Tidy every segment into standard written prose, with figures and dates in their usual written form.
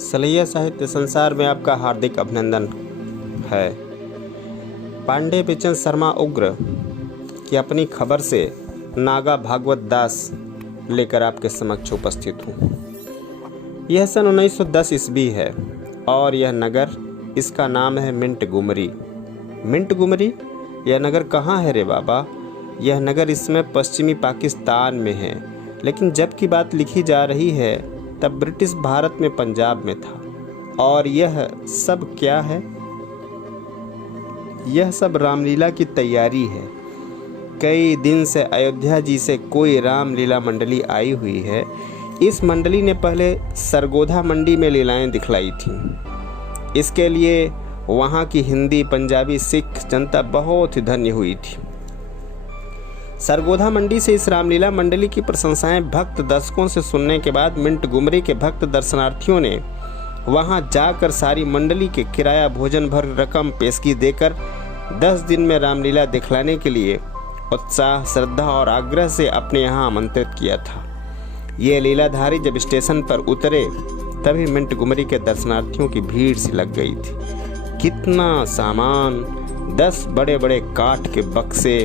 सलैया साहित्य संसार में आपका हार्दिक अभिनंदन है। पांडे बिचन शर्मा उग्र की अपनी खबर से नागा भागवत दास लेकर आपके समक्ष उपस्थित हूँ। यह सन 1910 ईस्वी है और यह नगर, इसका नाम है मिंटगुमरी। मिंटगुमरी यह नगर कहाँ है रे बाबा? यह नगर इसमें पश्चिमी पाकिस्तान में है, लेकिन जब की बात लिखी जा रही है तब ब्रिटिश भारत में पंजाब में था। और यह सब क्या है? यह सब रामलीला की तैयारी है। कई दिन से अयोध्या जी से कोई रामलीला मंडली आई हुई है। इस मंडली ने पहले सरगोधा मंडी में लीलाएं दिखलाई थीं। इसके लिए वहाँ की हिंदी, पंजाबी, सिख जनता बहुत ही धन्य हुई थी। सरगोधा मंडी से इस रामलीला मंडली की प्रशंसाएं भक्त दर्शकों से सुनने के बाद मिंटगुमरी के भक्त दर्शनार्थियों ने वहां जाकर सारी मंडली के किराया भोजन भर रकम पेशगी देकर 10 दिन में रामलीला दिखलाने के लिए उत्साह, श्रद्धा और आग्रह से अपने यहाँ आमंत्रित किया था। ये लीलाधारी जब स्टेशन पर उतरे तभी मिंटगुमरी के दर्शनार्थियों की भीड़ सी लग गई थी। कितना सामान! 10 बड़े बड़े काठ के बक्से,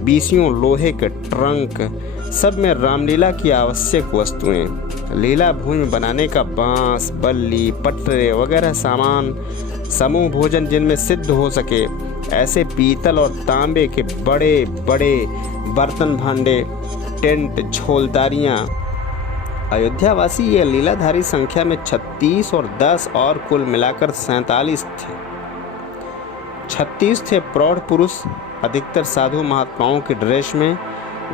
20 लोहे के ट्रंक, सब में रामलीला की आवश्यक वस्तुएं, लीला भूमि बनाने का बांस, बल्ली, पटरे वगैरह सामान, समूह भोजन जिनमें सिद्ध हो सके ऐसे पीतल और तांबे के बड़े बड़े बर्तन भांडे, टेंट, झोलदारियाँ। अयोध्यावासी ये लीलाधारी संख्या में 36 और 10 और कुल मिलाकर 47 थे। 36 थे प्रौढ़ पुरुष, अधिकतर साधु महात्माओं के ड्रेस में,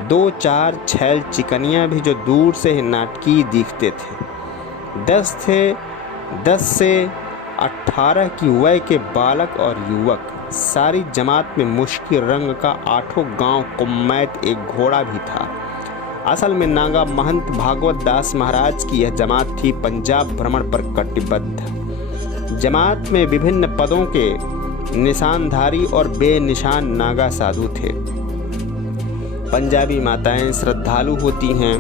2-4 छैल चिकनियाँ भी जो दूर से ही नाटकीय दिखते थे। 10 थे 10 से 18 की वय के बालक और युवक। सारी जमात में मुश्किल रंग का 8 गांव कुम्मैत एक घोड़ा भी था। असल में नागा महंत भागवत दास महाराज की यह जमात थी पंजाब भ्रमण पर कटिबद्ध। जमात में विभिन्न पदों के निशानधारी और बेनिशान नागा साधु थे। पंजाबी माताएं श्रद्धालु होती हैं।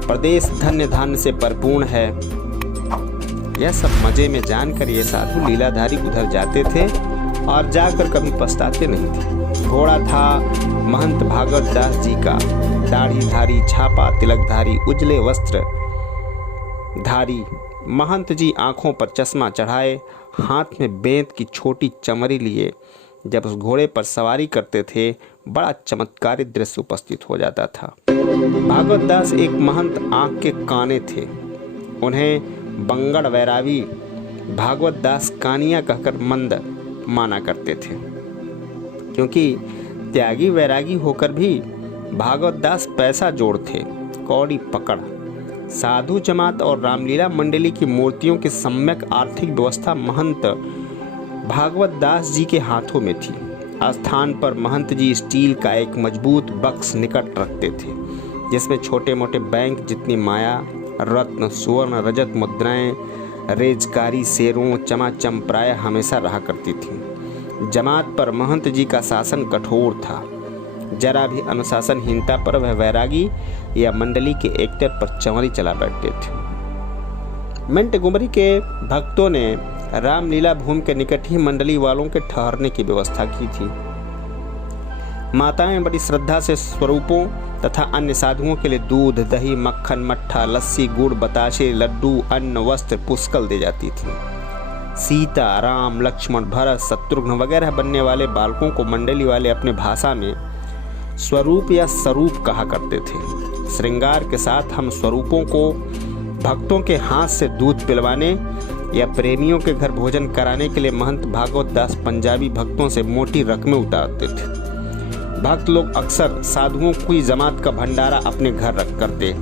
प्रदेश धन्य धान्य से परिपूर्ण है। यह सब मजे में जानकर ये साधु लीलाधारी उधर जाते थे और जाकर कभी पछताते नहीं थे। घोड़ा था महंत भागवत दास जी का, दाढ़ीधारी, छापा तिलकधारी, उजले वस्त्र धारी। महंत जी आंखों पर चश्मा चढ़ाए, हाथ में बेंत की छोटी चमरी लिए जब उस घोड़े पर सवारी करते थे, बड़ा चमत्कारी दृश्य उपस्थित हो जाता था। भागवत दास एक महंत आंख के काने थे। उन्हें बंगड़ वैरावी भागवत दास कानिया कहकर मंद माना करते थे, क्योंकि त्यागी वैरागी होकर भी भागवत दास पैसा जोड़ थे, कौड़ी पकड़। साधु जमात और रामलीला मंडली की मूर्तियों की सम्यक आर्थिक व्यवस्था महंत भागवत दास जी के हाथों में थी। स्थान पर महंत जी स्टील का एक मजबूत बक्स निकट रखते थे, जिसमें छोटे मोटे बैंक जितनी माया, रत्न, सुवर्ण, रजत मुद्राएं, रेजकारी शेरों, चमाचम प्राय हमेशा रहा करती थी। जमात पर महंत जी का शासन कठोर था। जरा भी अनुशासनहीनता पर वह वैरागी या मंडली के एक्टर पर चंवरी चला बैठते थे। मिंटगुमरी के भक्तों ने रामलीला भूमि के निकट ही मंडली वालों के ठहरने की व्यवस्था की थी। माताएं बड़ी श्रद्धा से स्वरूपों तथा अन्य साधुओं के लिए दूध, दही, मक्खन, मट्ठा, लस्सी, गुड़, बताशे, लड्डू, अन्न, वस्त्र पुष्कल दे जाती थी। सीता, राम, लक्ष्मण, भरत, शत्रुघ्न वगैरह बनने वाले बालकों को मंडली वाले अपने भाषा में स्वरूप या स्वरूप कहा करते थे। श्रृंगार के साथ हम स्वरूपों को भक्तों के हाथ से दूध पिलवाने या प्रेमियों के घर भोजन कराने के लिए महंत भागवत दास पंजाबी भक्तों से मोटी रकमें उतारते थे। भक्त लोग अक्सर साधुओं की जमात का भंडारा अपने घर रख करते।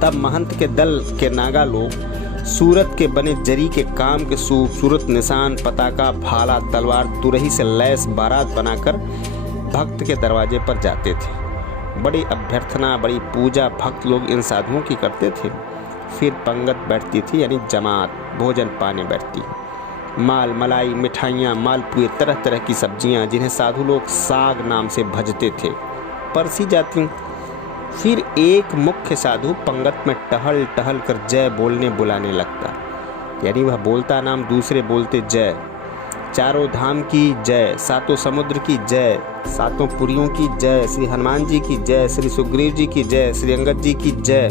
तब महंत के दल के नागा लोग सूरत के बने जरी के काम के खूबसूरत निशान, पताका, भाला, तलवार, तुरही से लैस बारात बनाकर भक्त के दरवाजे पर जाते थे। बड़ी अभ्यर्थना, बड़ी पूजा भक्त लोग इन साधुओं की करते थे। फिर पंगत बैठती थी, यानी जमात भोजन पाने बैठती। माल, मलाई, मिठाइयाँ, मालपुए, तरह तरह की सब्जियाँ जिन्हें साधु लोग साग नाम से भजते थे, परसी जाती। फिर एक मुख्य साधु पंगत में टहल टहल कर जय बोलने बुलाने लगता। यानी वह बोलता नाम, दूसरे बोलते जय। चारों धाम की जय, सातों समुद्र की जय, सातों पुरियों की जय, श्री हनुमान जी की जय, श्री सुग्रीव जी की जय, श्री अंगद जी की जय।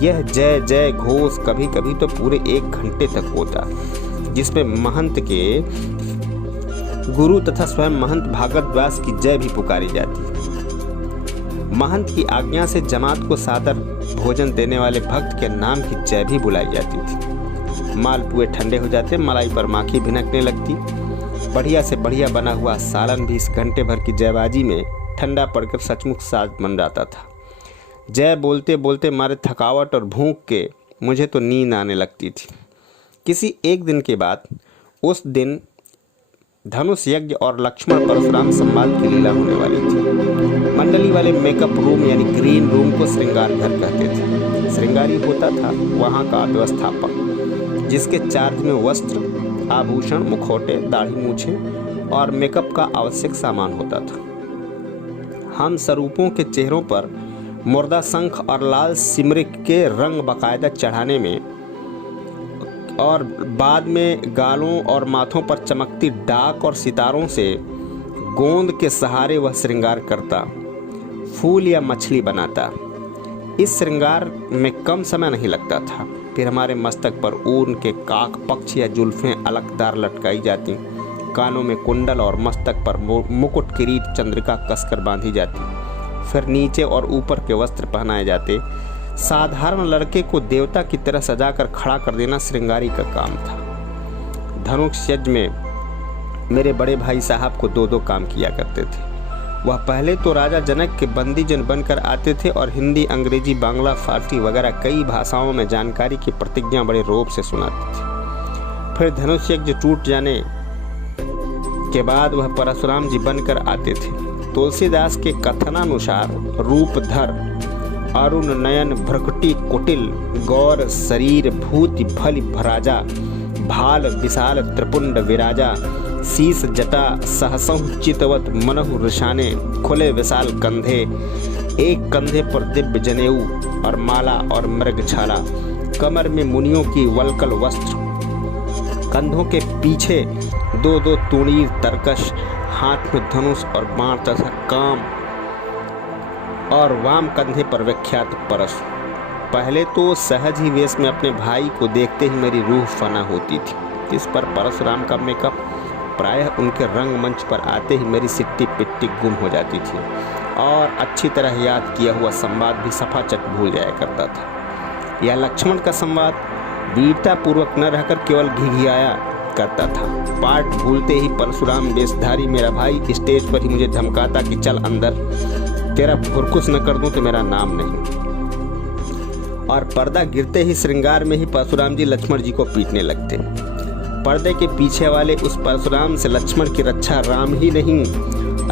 यह जय जय घोष कभी कभी तो पूरे 1 घंटे तक होता, जिसमें महंत के गुरु तथा स्वयं महंत भागवत की जय भी पुकारी जाती। महंत की आज्ञा से जमात को सादर भोजन देने वाले भक्त के नाम की जय भी बुलाई जाती थी। मालपुए ठंडे हो जाते, मलाई पर माखी भिनकने लगती। बढ़िया से बढ़िया बना हुआ सालन भी इस घंटे भर की जयबाजी में ठंडा पड़कर सचमुच साज बन जाता था। जय बोलते बोलते मारे थकावट और भूख के मुझे तो नींद आने लगती थी। किसी एक दिन के बाद उस दिन धनुष यज्ञ और लक्ष्मण परशुराम संवाद की लीला होने वाली थी। मंडली वाले मेकअप रूम यानी ग्रीन रूम को श्रृंगार घर कहते थे। श्रृंगारी होता था वहाँ का व्यवस्थापक, जिसके चार्ज में वस्त्र, आभूषण, मुखौटे, दाढ़ी मूछे और मेकअप का आवश्यक सामान होता था। हम स्वरूपों के चेहरों पर मुर्दा शंख और लाल सिमरिक के रंग बाकायदा चढ़ाने में और बाद में गालों और माथों पर चमकती डाक और सितारों से गोंद के सहारे वह श्रृंगार करता, फूल या मछली बनाता। इस श्रृंगार में कम समय नहीं लगता था। फिर हमारे मस्तक पर ऊन के काक, पक्ष या जुल्फें अलकदार लटकाई जाती, कानों में कुंडल और मस्तक पर मुकुट, किरीट, चंद्रिका कसकर बांधी जाती। फिर नीचे और ऊपर के वस्त्र पहनाए जाते। साधारण लड़के को देवता की तरह सजाकर खड़ा कर देना श्रृंगारी का काम था। धनुष यज्ञ में मेरे बड़े भाई साहब को 2-2 काम किया करते थे। वह पहले तो राजा जनक के बंदीजन बनकर आते थे और हिंदी, अंग्रेजी, बांग्ला, फारसी वगैरह कई भाषाओं में जानकारी की प्रतिज्ञा बड़े रोब से सुनाते थे। फिर धनुष यज्ञ टूट जाने के बाद वह परशुराम जी बनकर आते थे। तुलसीदास के कथनानुसार रूपधर, अरुण नयन, भ्रकुटी कुटिल, गौर शरीर, भूति भल भराजा, भाल विशाल त्रिपुंड विराजा, शीस जटा सहसहु चितवत मनहु ऋषाने, खुले विशाल कंधे, एक कंधे पर दिव्य जनेऊ और माला और मृग छाला, कमर में मुनियों की वल्कल वस्त्र, कंधों के पीछे 2-2 तूणीर तरकश, हाथ में धनुष और बाण तथा काम, और वाम कंधे पर विख्यात परशु। पहले तो सहज ही वेश में अपने भाई को देखते ही मेरी रूह फना होती थी। इस पर परशुराम का मेकअप प्रायः उनके रंगमंच पर आते ही मेरी सिट्टी पिट्टी गुम हो जाती थी और अच्छी तरह याद किया हुआ संवाद भी सफाचट भूल जाया करता था। यह लक्ष्मण का संवाद वीरता पूर्वक न रहकर केवल घिघियाया करता था। पाठ भूलते ही परशुराम वेशधारी मेरा भाई स्टेज पर ही मुझे धमकाता कि चल अंदर, तेरा फुरकुस न कर दूं तो मेरा नाम नहीं। और पर्दा गिरते ही श्रृंगार में ही परशुराम जी लक्ष्मण जी को पीटने लगते। पर्दे के पीछे वाले उस परशुराम से लक्ष्मण की रक्षा राम ही नहीं,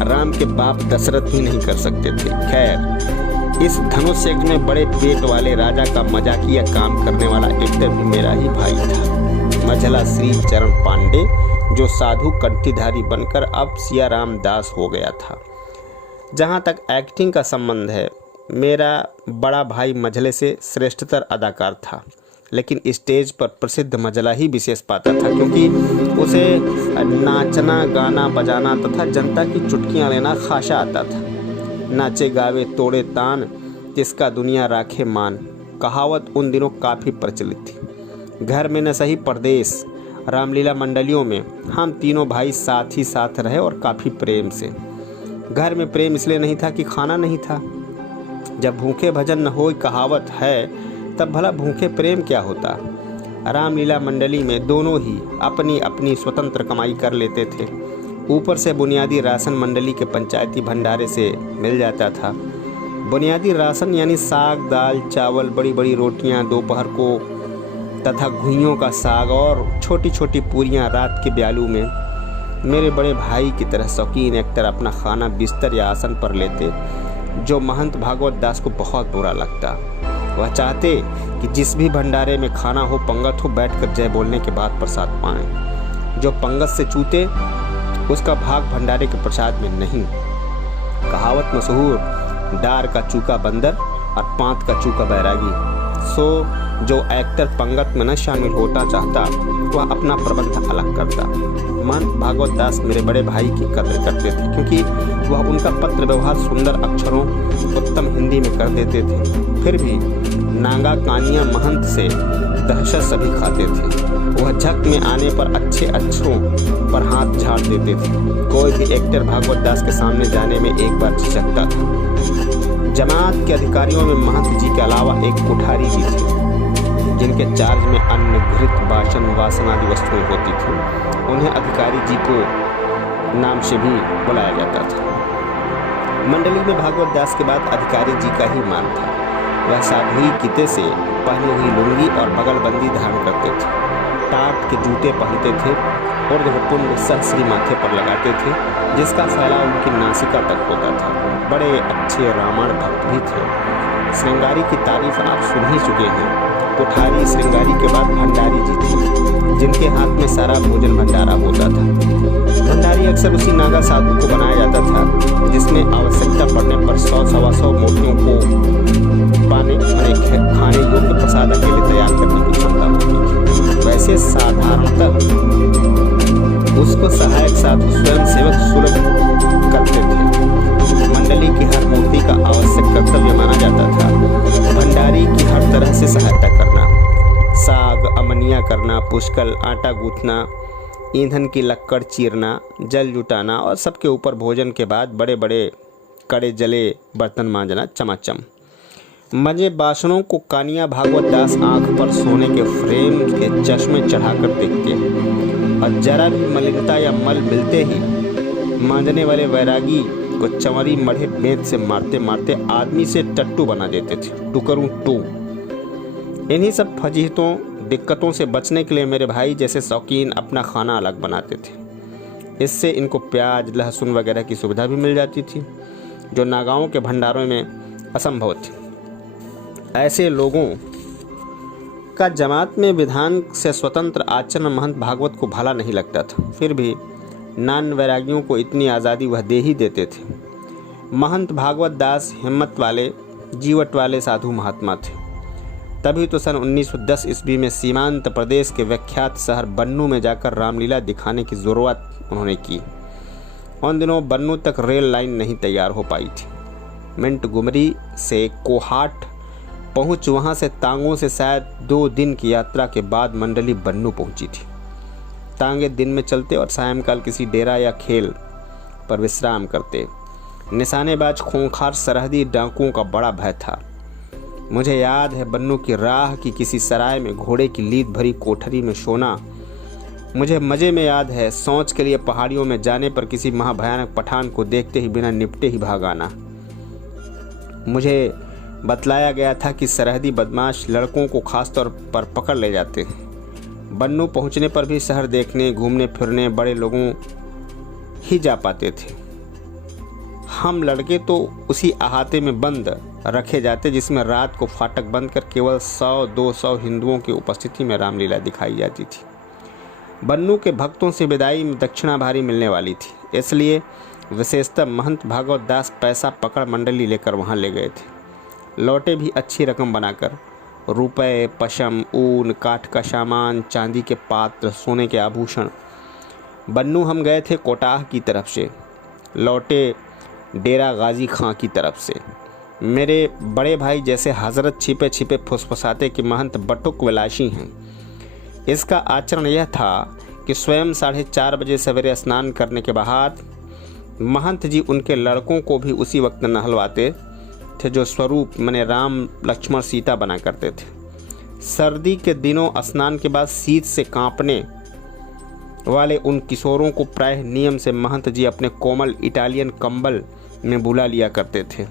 राम के बाप दशरथ भी नहीं कर सकते थे। खैर, इस धनुष यज्ञ में बड़े पेट वाले राजा का मजाकिया काम करने वाला एक्टर भी मेरा ही भाई था, मझला श्री चरण पांडे, जो साधु कंठीधारी बनकर अब सिया राम दास हो गया था। जहाँ तक एक्टिंग का संबंध है, मेरा बड़ा भाई मझले से श्रेष्ठतर अदाकार था, लेकिन स्टेज पर प्रसिद्ध मझला ही विशेष पाता था, क्योंकि उसे नाचना, गाना बजाना तथा जनता की चुटकियाँ लेना खासा आता था। नाचे गावे तोड़े तान, जिसका दुनिया राखे मान, कहावत उन दिनों काफ़ी प्रचलित थी। घर में न सही परदेश, रामलीला मंडलियों में हम तीनों भाई साथ ही साथ रहे और काफ़ी प्रेम से। घर में प्रेम इसलिए नहीं था कि खाना नहीं था। जब भूखे भजन न हो कहावत है, तब भला भूखे प्रेम क्या होता। रामलीला मंडली में दोनों ही अपनी अपनी स्वतंत्र कमाई कर लेते थे। ऊपर से बुनियादी राशन मंडली के पंचायती भंडारे से मिल जाता था। बुनियादी राशन यानी साग, दाल, चावल, बड़ी बड़ी रोटियां दोपहर को तथा घुइयों का साग और छोटी छोटी पूरियां रात के ब्यालू में। मेरे बड़े भाई की तरह शौकीन एक्टर अपना खाना बिस्तर या आसन पर लेते, जो महंत भागवत दास को बहुत बुरा लगता। वह चाहते कि जिस भी भंडारे में खाना हो, पंगत हो, बैठकर जय बोलने के बाद प्रसाद पाएं। जो पंगत से चूते, उसका भाग भंडारे के प्रसाद में नहीं। कहावत मशहूर, डार का चूका बंदर और पांत का चूका बैरागी। सो जो एक्टर पंगत में न शामिल होना चाहता वह अपना प्रबंध अलग करता। महंत भागवत दास मेरे बड़े भाई की कदर करते थे, क्योंकि वह उनका पत्र व्यवहार सुंदर अक्षरों उत्तम हिंदी में कर देते थे। फिर भी नांगा कानियाँ महंत से दहशत सभी खाते थे। वह झक में आने पर अच्छे अक्षरों पर हाथ झाड़ देते थे। कोई भी एक्टर भागवत दास के सामने जाने में एक बार झिझकता था। जमात के अधिकारियों में महंत जी के अलावा एक कोठारी भी थे, जिनके चार्ज में अन्न, घृत, बासन, वासन आदि वस्तुएं होती थी। उन्हें अधिकारी जी को नाम से भी बुलाया जाता था। मंडली में भागवत दास के बाद अधिकारी जी का ही मान था। वह साधुई किते से पहनी हुई लुंगी और बगलबंदी धारण करते थे, टाट के जूते पहनते थे, ऊर्ध्वपुंड सहस्री माथे पर लगाते थे, जिसका फैलाव उनकी नासिका तक होता था। बड़े अच्छे रामायण भक्त भी थे। श्रृंगारी की तारीफ आप सुन ही चुके हैं। कोठारी श्रृंगारी के बाद भंडारी जी थे, जिनके हाथ में सारा भोजन भंडारा होता था। भंडारी अक्सर उसी नागा साधु को बनाया जाता था जिसमें आवश्यकता पड़ने पर 100-125 मूर्तियों को खाने योग्य प्रसाद अकेले तैयार करने की क्षमता होती थी। वैसे साधारणतः उसको सहायक साधु स्वयं सेवक सुलभ करते थे। मंडली की हर मूर्ति का आवश्यक कर्तव्य माना जाता था भंडारी की हर तरह से सहायता करना, साग अमनिया करना, पुष्कल आटा गूंथना, ईंधन की लक्कड़ चीरना, जल जुटाना और सबके ऊपर भोजन के बाद बड़े बड़े कड़े जले बर्तन मांजना चमाचम। मजे बासनों को कानिया भागवत दास आंख पर सोने के फ्रेम के चश्मे चढ़ाकर देखते हैं और जरा भी मलिनता या मल मिलते ही मांजने वाले वैरागी को चंवरी मढ़े बेंत से मारते मारते आदमी से टट्टू बना देते थे। टुकरूं टू। इन्हीं सब फजीहतों दिक्कतों से बचने के लिए मेरे भाई जैसे शौकीन अपना खाना अलग बनाते थे। इससे इनको प्याज, लहसुन वगैरह की सुविधा भी मिल जाती थी, जो नागाओं के भंडारों में असंभव थी। ऐसे लोगों का जमात में विधान से स्वतंत्र आचरण महंत भागवत को भला नहीं लगता था। फिर भी नान वैरागियों को इतनी आज़ादी वह दे ही देते थे। महंत भागवत दास हिम्मत वाले, जीवट वाले साधु महात्मा थे। तभी तो सन 1910 ईस्वी में सीमांत प्रदेश के विख्यात शहर बन्नू में जाकर रामलीला दिखाने की ज़रूरत उन्होंने की। उन दिनों बन्नू तक रेल लाइन नहीं तैयार हो पाई थी। मिंटगुमरी से कोहाट पहुँच वहाँ से तांगों से शायद 2 दिन की यात्रा के बाद मंडली बन्नू पहुँची थी। तांगे दिन में चलते और सायंकाल किसी डेरा या खेल पर विश्राम करते। निशानेबाज खूंखार सरहदी डाकुओं का बड़ा भय था। मुझे याद है बन्नू की राह की किसी सराय में घोड़े की लीद भरी कोठरी में सोना। मुझे मज़े में याद है सोच के लिए पहाड़ियों में जाने पर किसी महाभयानक पठान को देखते ही बिना निपटे ही भाग आना। मुझे बतलाया गया था कि सरहदी बदमाश लड़कों को खासतौर पर पकड़ ले जाते हैं। बन्नू पहुंचने पर भी शहर देखने, घूमने फिरने बड़े लोगों ही जा पाते थे। हम लड़के तो उसी अहाते में बंद रखे जाते जिसमें रात को फाटक बंद कर केवल 100-200 हिंदुओं की उपस्थिति में रामलीला दिखाई जाती थी। बन्नू के भक्तों से विदाई में दक्षिणा भारी मिलने वाली थी, इसलिए विशेषतः महंत भागवत दास पैसा पकड़ मंडली लेकर वहाँ ले गए थे। लौटे भी अच्छी रकम बनाकर। रुपए, पशम, ऊन, काठ का सामान, चांदी के पात्र, सोने के आभूषण। बन्नू हम गए थे कोटाह की तरफ से, लौटे डेरा गाजी खां की तरफ से। मेरे बड़े भाई जैसे हजरत छिपे छिपे फुसफुसाते कि महंत बटुक विलासी हैं। इसका आचरण यह था कि स्वयं 4:30 बजे सवेरे स्नान करने के बाद महंत जी उनके लड़कों को भी उसी वक्त नहलवाते थे जो स्वरूप माने राम, लक्ष्मण, सीता बना करते थे। सर्दी के दिनों स्नान के बाद शीत से कांपने वाले उन किशोरों को प्रायः नियम से महंत जी अपने कोमल इटालियन कंबल में बुला लिया करते थे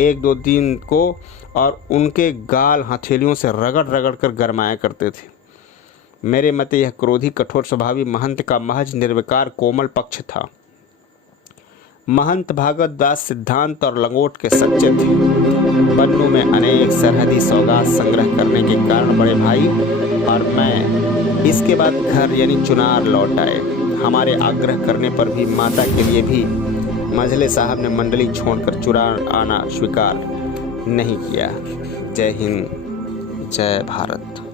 1-2 दिन को, और उनके गाल हथेलियों से रगड़ रगड़ कर गरमाया करते थे। मेरे मते यह क्रोधी कठोर स्वभावी महंत का महज निर्विकार कोमल पक्ष था। महंत भागवत दास सिद्धांत और लंगोट के सच्चे थे। बन्नू में अनेक सरहदी सौगात संग्रह करने के कारण बड़े भाई और मैं इसके बाद घर यानी चुनार लौट आए। हमारे आग्रह करने पर भी माता के लिए भी मझले साहब ने मंडली छोड़कर चुनार आना स्वीकार नहीं किया। जय हिंद, जय भारत।